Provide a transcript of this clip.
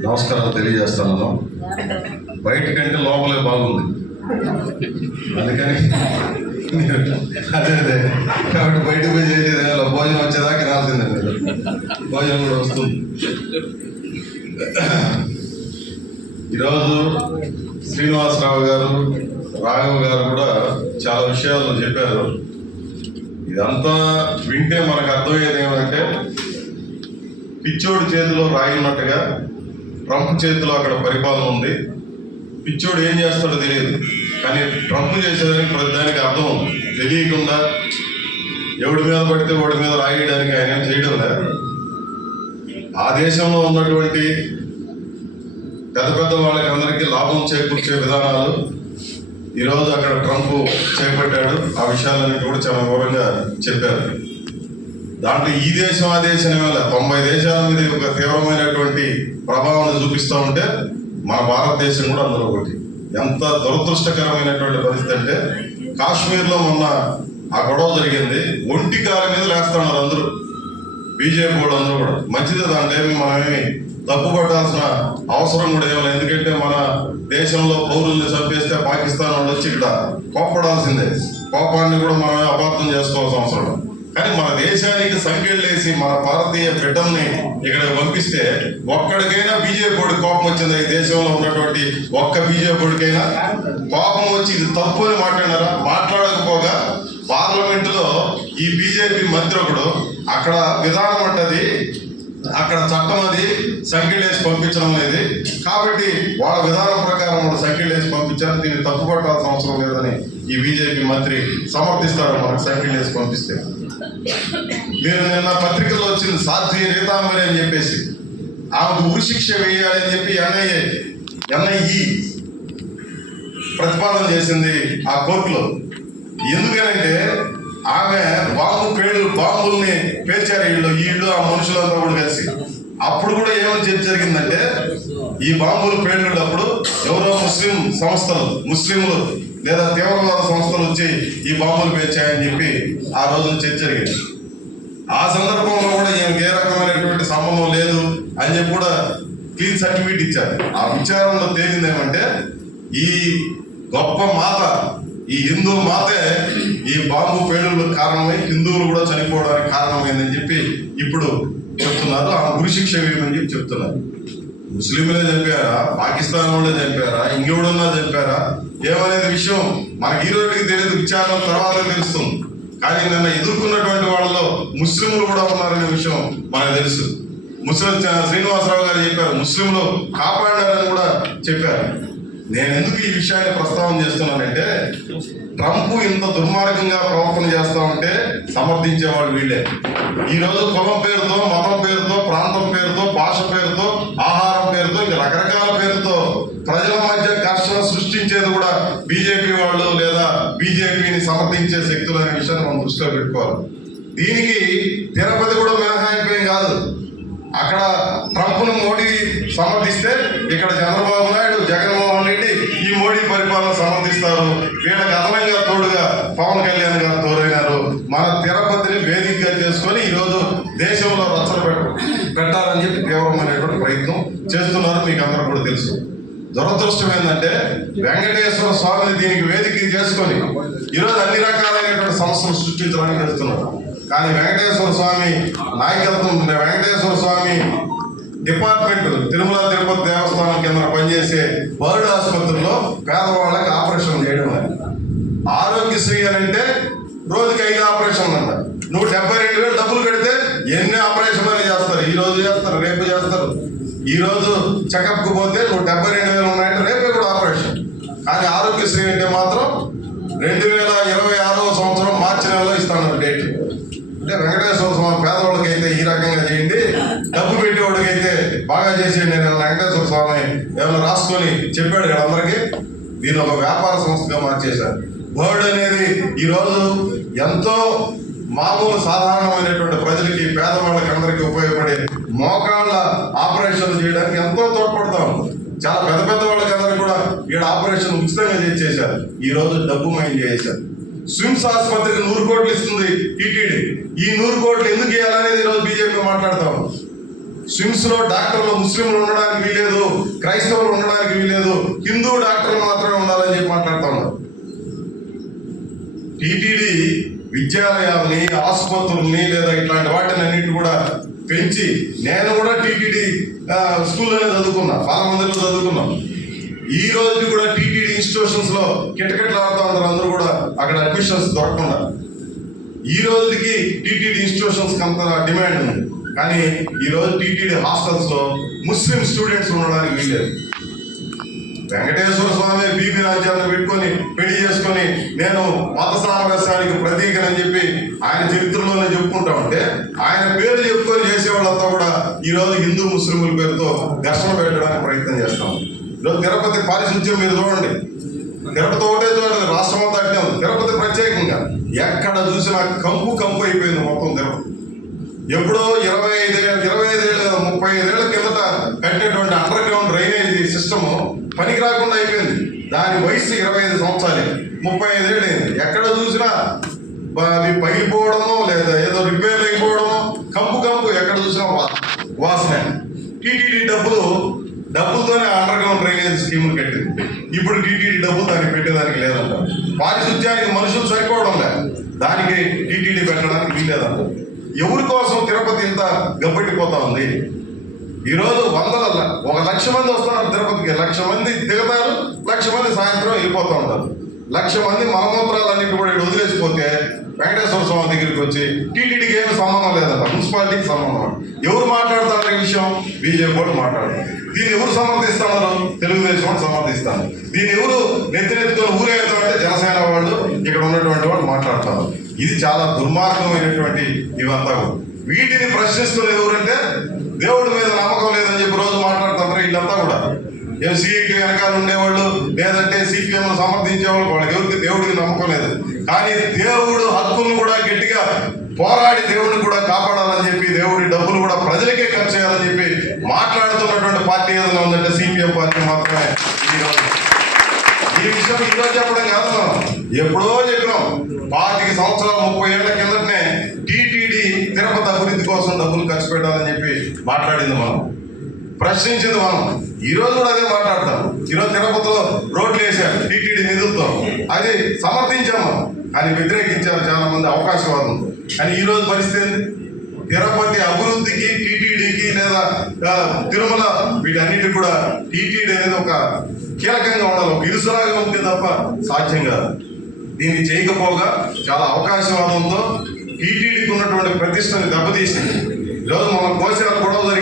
నమస్కారాలు తెలియజేస్తున్నాను బయట కంటే లోపలే బాగుంది. అందుకని అదే అదే. కాబట్టి బయటకు పోయి చేసేది భోజనం వచ్చేదాకా తినాల్సిందే భోజనం కూడా వస్తుంది. ఈరోజు శ్రీనివాసరావు గారు రాఘవ్ గారు కూడా చాలా విషయాలు చెప్పారు. ఇదంతా వింటే మనకు అర్థమయ్యేది ఏమంటే పిచ్చోడి చేతిలో రాయి ఉన్నట్టుగా ట్రంప్ చేతిలో అక్కడ పరిపాలన ఉంది. పిచ్చోడు ఏం చేస్తాడో తెలియదు. కానీ ట్రంప్ చేసేదానికి ప్రతిదానికి అర్థం ఉంది. తెలియకుండా ఎవడి మీద పడితే వాడి మీద రాయడానికి ఆయన ఏం చేయడం లేదు. ఆ దేశంలో ఉన్నటువంటి పెద్ద పెద్ద వాళ్ళకి అందరికీ లాభం చేకూర్చే విధానాలు ఈరోజు అక్కడ ట్రంప్ చేపట్టాడు. ఆ విషయాలన్నీ కూడా చాలా వివరంగా చెప్పారు. దాంట్లో ఈ దేశం ఆ దేశం వల్ల తొంభై దేశాల మీద ఒక తీవ్రమైనటువంటి ప్రభావాన్ని చూపిస్తూ ఉంటే మన భారతదేశం కూడా అందులో ఒకటి. ఎంత దురదృష్టకరమైనటువంటి పరిస్థితి అంటే కాశ్మీర్లో మొన్న ఆ గొడవ జరిగింది. ఒంటి కాల మీద లేస్తున్నారు అందరూ. బీజేపీ కూడా అందరూ కూడా. మంచిదే దాంట్లో ఏమి మనమేమి తప్పు పట్టాల్సిన అవసరం కూడా ఏమి ఎందుకంటే మన దేశంలో పౌరుల్ని చంపేస్తే పాకిస్తాన్ వాళ్ళు వచ్చి ఇక్కడ కోప్పడాల్సిందే. కోపాన్ని కూడా మనమే అపార్థం చేసుకోవాల్సిన అవసరం కానీ మన దేశానికి సంఖ్యలేసి మన భారతీయ బిడ్డల్ని ఇక్కడ పంపిస్తే ఒక్కడికైనా బీజేపీ కోపం వచ్చింది? ఈ దేశంలో ఉన్నటువంటి ఒక్క బీజేపీకైనా కోపం వచ్చి ఇది తప్పు అని మాట్లాడారా మాట్లాడకపోగా పార్లమెంట్లో ఈ బీజేపీ మంత్రి ఒకడు అక్కడ విధానం అంటది అక్కడ చట్టం అది సంఖ్యలేసి పంపించడం అనేది. కాబట్టి వాళ్ళ విధానం ప్రకారం వాళ్ళు సంఖ్యలేసి పంపించారు. దీన్ని తప్పుపట్టాల్సిన అవసరం లేదని ఈ బీజేపీ మంత్రి సమర్థిస్తాడు మనకు సంఖ్యలేసి పంపిస్తే. మీరు నిన్న పత్రికలో వచ్చింది సాధ్వి రీతాంబరి అని చెప్పేసి. ఆమెకు ఉరిశిక్ష వేయాలని చెప్పి ఎన్ఐఏ ఎన్ఐఈ ప్రతిపాదన చేసింది ఆ కోర్టులో. ఎందుకనంటే ఆమె బాంబు పేడు బాంబుల్ని పేర్చారు వీళ్ళు వీళ్ళు ఆ మనుషులంతా కూడా కలిసి. అప్పుడు కూడా ఏమని చెప్పి జరిగిందంటే ఈ బాంబులు పేలినప్పుడు ఎవరో ముస్లిం సంస్థలు ముస్లింలు లేదా తీవ్రవాద సంస్థలు వచ్చి ఈ బాంబులు పేర్చాయని చెప్పి ఆ రోజున చర్చ జరిగింది. ఆ సందర్భంలో కూడా ఈమెకి ఏ రకమైనటువంటి సంబంధం లేదు అని చెప్పి కూడా క్లీన్ సర్టిఫికేట్ ఇచ్చారు. ఆ విచారణలో తేలింది ఏమంటే ఈ గొప్ప మాత ఈ హిందూ మాతే ఈ బాంబు పేలుళ్ళకు కారణమై హిందువులు కూడా చనిపోవడానికి కారణమైందని చెప్పి ఇప్పుడు చెప్తున్నారు. ఆ ఉరిశిక్ష వేయమని చెప్పి చెప్తున్నారు. ముస్లింలే చంపారా? పాకిస్తాన్ వాళ్ళే చంపారా? ఇంకెవడన్నా చంపారా? ఏమనేది విషయం మనకి ఈ రోజుకి తెలియదు. విచారణ తర్వాత తెలుస్తుంది. కానీ నిన్న ఎదుర్కొన్నటువంటి వాళ్ళలో ముస్లింలు కూడా ఉన్నారనే విషయం మనకు తెలుసు. ముస్లిం శ్రీనివాసరావు గారు చెప్పారు. ముస్లింలు కాపాడారని కూడా చెప్పారు. నేను ఎందుకు ఈ విషయాన్ని ప్రస్తావన చేస్తున్నానంటే ట్రంప్ ఇంత దుర్మార్గంగా ప్రవర్తన చేస్తా ఉంటే సమర్థించేవాళ్ళు వీళ్ళే. ఈ రోజు కులం పేరుతో మతం పేరుతో ప్రాంతం పేరుతో భాష పేరుతో ఆహారం పేరుతో ఇంకా రకరకాల పేరుతో ప్రజల మధ్య ఘర్షణ సృష్టించేది కూడా బీజేపీ వాళ్ళు లేదా బీజేపీని సమర్థించే శక్తులు అనే విషయాన్ని మనం దృష్టిలో పెట్టుకోవాలి. దీనికి తిరుపతి కూడా మినహాయింపేం కాదు. అక్కడ ట్రంప్ను మోడీ సమర్థిస్తే ఇక్కడ చంద్రబాబు నాయుడు జగన్మోహన్ రెడ్డి ఈ మోడీ పరిపాలన సమర్థిస్తారు వీళ్ళకి అదనంగా తోడుగా పవన్ కళ్యాణ్ గారు తోడైనారు మన తిరుపతిని వేదికగా చేసుకొని ఈరోజు దేశంలో రచ్చన పెట్ట పెట్టాలని అనేటువంటి ప్రయత్నం చేస్తున్నారు మీకు అందరూ కూడా తెలుసు. దురదృష్టం ఏంటంటే వెంకటేశ్వర స్వామిని దీనికి వేదిక చేసుకొని ఈరోజు అన్ని రకాలైనటువంటి సమస్యలు సృష్టించడానికి వెళ్తున్నారు కానీ వెంకటేశ్వర స్వామి నాయకత్వం వెంకటేశ్వర స్వామి డిపార్ట్మెంట్ తిరుమల తిరుపతి దేవస్థానం కింద పనిచేసే బర్డ్ ఆసుపత్రిలో పేదవాళ్ళకి ఆపరేషన్ చేయడం అని. ఆరోగ్యశ్రీ అని అంటే రోజుకి ఐదు ఆపరేషన్లు అంట. నువ్వు డెబ్బై రెండు వేలు డబ్బులు కడితే ఎన్ని ఆపరేషన్లు అని చేస్తారు? ఈ రోజు చేస్తారు. ఈరోజు చెకప్కి పోతే నువ్వు డెబ్బై రెండు వేలు ఉన్నాయంటే రేపే కూడా ఆపరేషన్. కానీ ఆరోగ్యశ్రీ అంటే మాత్రం రెండు వేల ఇరవై ఆరో సంవత్సరం మార్చి నెలలో ఇస్తాను డేట్. అంటే వెంకటేశ్వర స్వామి పేదవాళ్ళకి అయితే ఈ రకంగా చేయండి డబ్బు పెట్టేవాడికి అయితే బాగా చేసేయండి నేను వెంకటేశ్వర స్వామి ఏమైనా రాసుకొని చెప్పాడు వీళ్ళందరికీ అందరికీ. దీన్ని ఒక వ్యాపార సంస్థగా మార్చేశారు. బర్డ్ అనేది ఈరోజు ఎంతో మామూలు సాధారణమైనటువంటి ప్రజలకి పేదవాళ్ళకి అందరికీ ఉపయోగపడే మోకాళ్ళ ఆపరేషన్లు చేయడానికి ఎంతో తోడ్పడతాం. చాలా పెద్ద పెద్ద వాళ్ళ కదా కూడా ఈడ ఆపరేషన్ ఉచితంగా చేసేసారు ఈ రోజు డబ్బు మైండ్ చేసేసారు స్విమ్స్ ఆసుపత్రికి నూరు కోట్లు ఇస్తుంది టీటీడీ. ఈ నూరు కోట్లు ఎందుకు ఇవ్వాలనేది ఈరోజు బీజేపీ మాట్లాడతాం. స్విమ్స్లో డాక్టర్లు ముస్లింలు ఉండడానికి వీలేదు క్రైస్తవులు ఉండడానికి వీలేదు హిందూ డాక్టర్లు మాత్రమే ఉండాలని చెప్పి మాట్లాడుతా. ఉన్నారు టీటీడీ విద్యాలయాల్ని ఆసుపత్రుల్ని లేదా ఇట్లాంటి వాటిని అన్నింటి కూడా పెంచి నేను కూడా టీటీడీ స్కూల్లోనే చదువుకున్నా చాలా మందిలో చదువుకున్నాం. ఈ రోజు కూడా టీటీడీ ఇన్స్టిట్యూషన్స్లో కిటకిటలు ఉంటారు అందరూ కూడా అక్కడ అడ్మిషన్స్ దొరకకుండా. ఈ రోజుకి టీటీడీ ఇన్స్టిట్యూషన్స్ అంత డిమాండ్ ఉంది. కానీ ఈ రోజు టీటీడీ హాస్టల్స్లో ముస్లిం స్టూడెంట్స్ ఉండడానికి వీలేదు వెంకటేశ్వర స్వామి బీబీ రాజ్యాన్ని పెట్టుకొని పెళ్ళి చేసుకొని నేను మత సామరస్యానికి ప్రతీకనని చెప్పి ఆయన చరిత్రలోనే చెప్పుకుంటా ఉంటే ఆయన పేరు చెప్పుకొని చేసేవాళ్ళంతా కూడా ఈ రోజు హిందూ ముస్లింల పేరుతో ఘర్షణ పెట్టడానికి ప్రయత్నం చేస్తాం ఈరోజు తిరుపతి పారిశుద్ధ్యం మీరు చూడండి. తిరుపతి ఒకటే చూడండి రాష్ట్రం అంతా అట్టే ఉంది. తిరుపతి ప్రత్యేకంగా ఎక్కడ చూసినా కంపు కంపు అయిపోయింది మొత్తం తిరుపతి. ఎప్పుడో ఇరవై ఐదు ఇరవై ఐదేళ్ళ ముప్పై ఐదేళ్ళ కిందట కట్టేటువంటి అండర్ గ్రౌండ్ డ్రైనేజ్ సిస్టమ్ పనికి రాకుండా అయిపోయింది. దాని వయసు ఇరవై ఐదు సంవత్సరాలే. ముప్పై ఐదేళ్ళు అయింది ఎక్కడ చూసినా బ- అవి పగిలిపోవడమో లేదా ఏదో రిపేర్ అయిపోవడమో కంపు కంపు ఎక్కడ చూసినా వా- వాసన. టీటీడీ డబ్బులు డబ్బులతోనే అండర్ గ్రౌండ్ డ్రైనేజ్ స్కీములు కట్టింది. ఇప్పుడు టీటీడీ డబ్బులు దానికి పెట్టేదానికి లేదంట. పారిశుద్ధ్యానికి మనుషులు సరిపోవడం లేదు దానికి టీటీడీ పెట్టడానికి వీలేదంట ఎవరి కోసం తిరుపతి ఇంత గబ్బెట్టిపోతా ఉంది? ఈరోజు వందల ఒక లక్ష మంది వస్తున్నారు తిరుపతికి. లక్ష మంది దిగుతారు లక్ష మంది సాయంత్రం వెళ్ళిపోతూ ఉంటారు. లక్ష మంది మలమూత్రాలన్నిటి కూడా వదిలేసిపోతే వెంకటేశ్వర స్వామి దగ్గరికి వచ్చి టీటీడీకి ఏమి సంబంధం లేదంట. మున్సిపాలిటీకి సంబంధం ఎవరు మాట్లాడతారు ఈ విషయం? బీజేపీ కూడా మాట్లాడతారు. దీన్ని ఎవరు సమర్థిస్తున్నారు తెలుగుదేశం వాళ్ళు సమర్థిస్తారు. దీన్ని ఎవరు నెత్తినెత్తుకొని ఊరేగుతామంటే జనసేన వాళ్ళు ఇక్కడ ఉన్నటువంటి వాళ్ళు మాట్లాడతారు. ఇది చాలా దుర్మార్గమైనటువంటి ఇవంతా వీటిని ప్రశ్నిస్తున్న ఎవరంటే దేవుడి మీద నమ్మకం లేదని చెప్పి రోజు మాట్లాడుతుంటారు వీళ్ళంతా కూడా. ఏం సిఐటి వెనకాల ఉండేవాళ్ళు లేదంటే సిపిఎం సమర్థించేవాళ్ళు వాళ్ళకి ఎవరికి దేవుడికి నమ్మకం లేదు. కానీ దేవుడు హక్కులను కూడా గట్టిగా పోరాడి దేవుడిని కూడా కాపాడాలని చెప్పి దేవుడి డబ్బులు కూడా ప్రజలకే ఖర్చు చేయాలని చెప్పి మాట్లాడుతున్నటువంటి పార్టీ ఏదైనా ఉందంటే సిపిఎం పార్టీ మాత్రమే. ఈ విషయం ఈరోజు చెప్పడం కాదు మనం. ఎప్పుడో చెప్పినాం. పాతిక సంవత్సరాలు ముప్పై ఏళ్ళ కిందట లేకపోతే అభివృద్ధి కోసం డబ్బులు ఖర్చు పెట్టాలని చెప్పి మాట్లాడింది మనం. ప్రశ్నించింది మనం. ఈ రోజు కూడా అదే మాట్లాడతాం. ఈరోజు తిరుపతిలో రోడ్లు వేశారు టీటీడీ నిధులతో. అది సమర్థించాము. కానీ వ్యతిరేకించారు చాలా మంది అవకాశవాదం కానీ ఈ రోజు పరిస్థితి ఏంది? తిరుపతి అభివృద్ధికి టీటీడీకి లేదా తిరుమల వీటన్నిటి కూడా టీటీడీ అనేది ఒక కీలకంగా ఉండాలి. ఒక ఇరుసులాగా ఉంటే తప్ప సాధ్యం కాదు. దీన్ని చేయకపోగా చాలా అవకాశవాదంతో టీటీడీకి ఉన్నటువంటి ప్రతిష్టని దెబ్బతీసింది. ఈరోజు మన కోశాలు గొడవ జరిగి